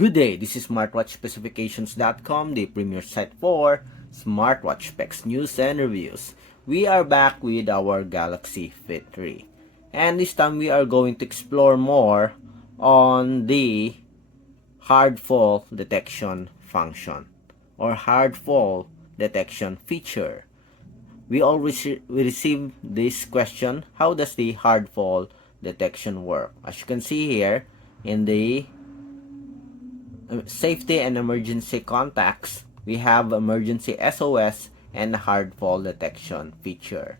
Good day, this is smartwatchspecifications.com, the premier site for smartwatch specs, news, and reviews. We are back with our Galaxy Fit 3. And this time we are going to explore more on the hard fall detection function or hard fall detection feature. We always receive this question: how does the hard fall detection work? As you can see here in the safety and emergency contacts, we have emergency SOS and hard fall detection feature.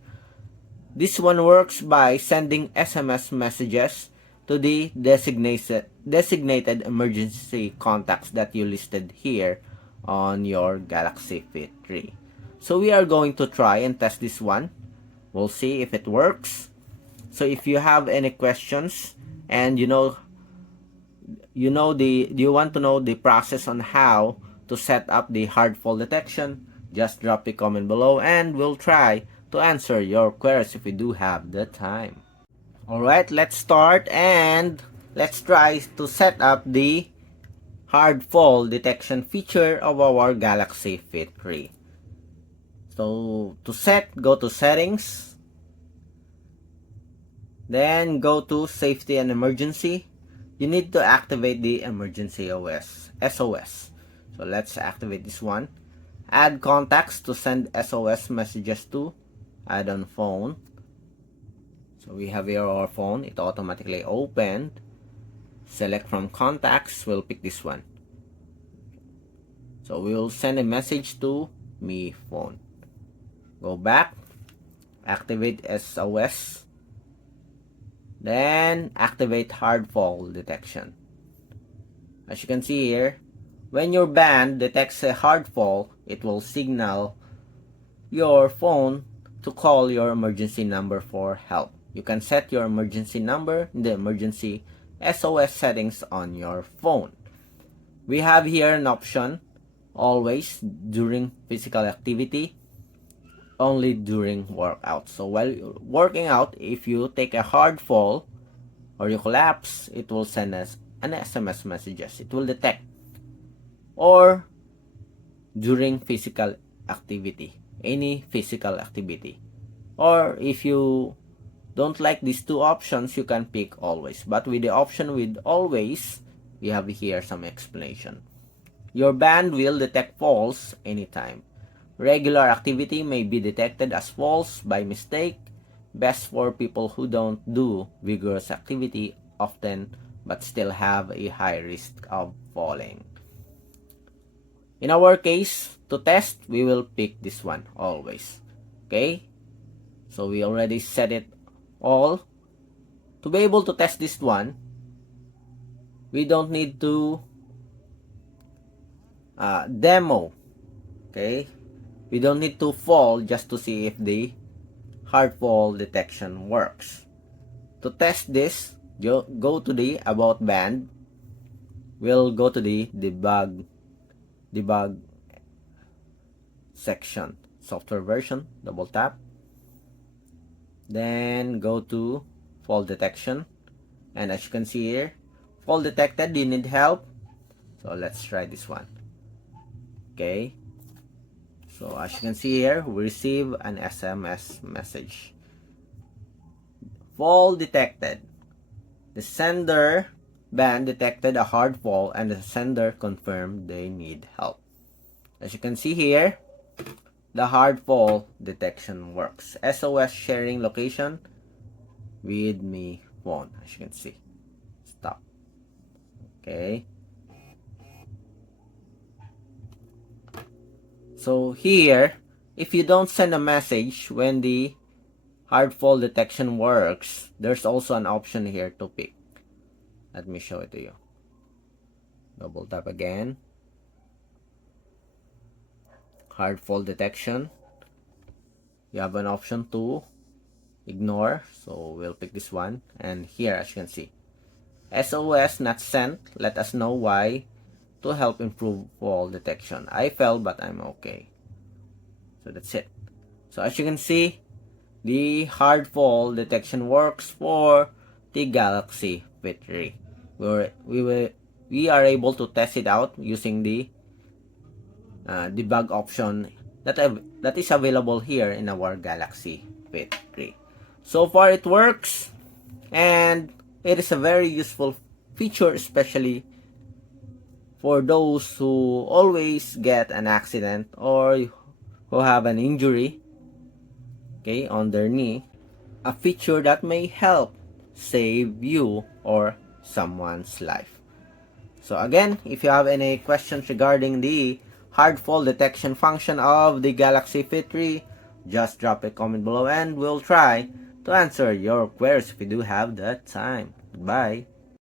This one works by sending SMS messages to the designated emergency contacts that you listed here on your Galaxy Fit 3. So we are going to try and test this one. We'll see if it works. So if you have any questions and you want to know the process on how to set up the hard fall detection, just drop a comment below and we'll try to answer your queries if we do have the time. Alright, let's start and let's try to set up the hard fall detection feature of our Galaxy Fit 3. So to go to settings, then go to safety and emergency. You need to activate the emergency SOS. So let's activate this one. Add contacts to send SOS messages to. Add on phone. So we have here our phone. It automatically opened. Select from contacts. We'll pick this one. So we will send a message to me phone. Go back. Activate SOS. Then activate hard fall detection. As you can see here, when your band detects a hard fall, it will signal your phone to call your emergency number for help. You can set your emergency number in the emergency SOS settings on your phone. We have here an option: always during physical activity, only during workout. So while you're working out, if you take a hard fall or you collapse, it will send us an SMS messages. It will detect. Or during physical activity, any physical activity. Or if you don't like these two options, you can pick always. But with the option with always, we have here some explanation. Your band will detect falls anytime. Regular activity may be detected as falls by mistake, best for people who don't do vigorous activity often but still have a high risk of falling. In our case, to test, we will pick this one always. Okay? So we already set it all. To be able to test this one, we don't need to demo. Okay? We don't need to fall just to see if the hard fall detection works. To test this, go to the About Band. We'll go to the debug section, software version, double tap. Then go to fall detection. And as you can see here, fall detected, you need help. So let's try this one. Okay. So as you can see here, we receive an SMS message. Fall detected. The sender band detected a hard fall and the sender confirmed they need help. As you can see here, the hard fall detection works. SOS sharing location with me phone. As you can see. Stop. Okay. So here, if you don't send a message when the hard fall detection works, there's also an option here to pick. Let me show it to you. Double tap again. Hard fall detection. You have an option to ignore. So we'll pick this one. And here, as you can see, SOS not sent. Let us know why to help improve fall detection. I fell, but I'm okay. So that's it. So as you can see, the hard fall detection works for the Galaxy Fit 3. we are able to test it out using the debug option that is available here in our Galaxy Fit 3. So far it works, and it is a very useful feature, especially for those who always get an accident or who have an injury, okay, on their knee. A feature that may help save you or someone's life. So again, if you have any questions regarding the hard fall detection function of the Galaxy Fit 3, just drop a comment below and we'll try to answer your queries if you do have that time. Goodbye.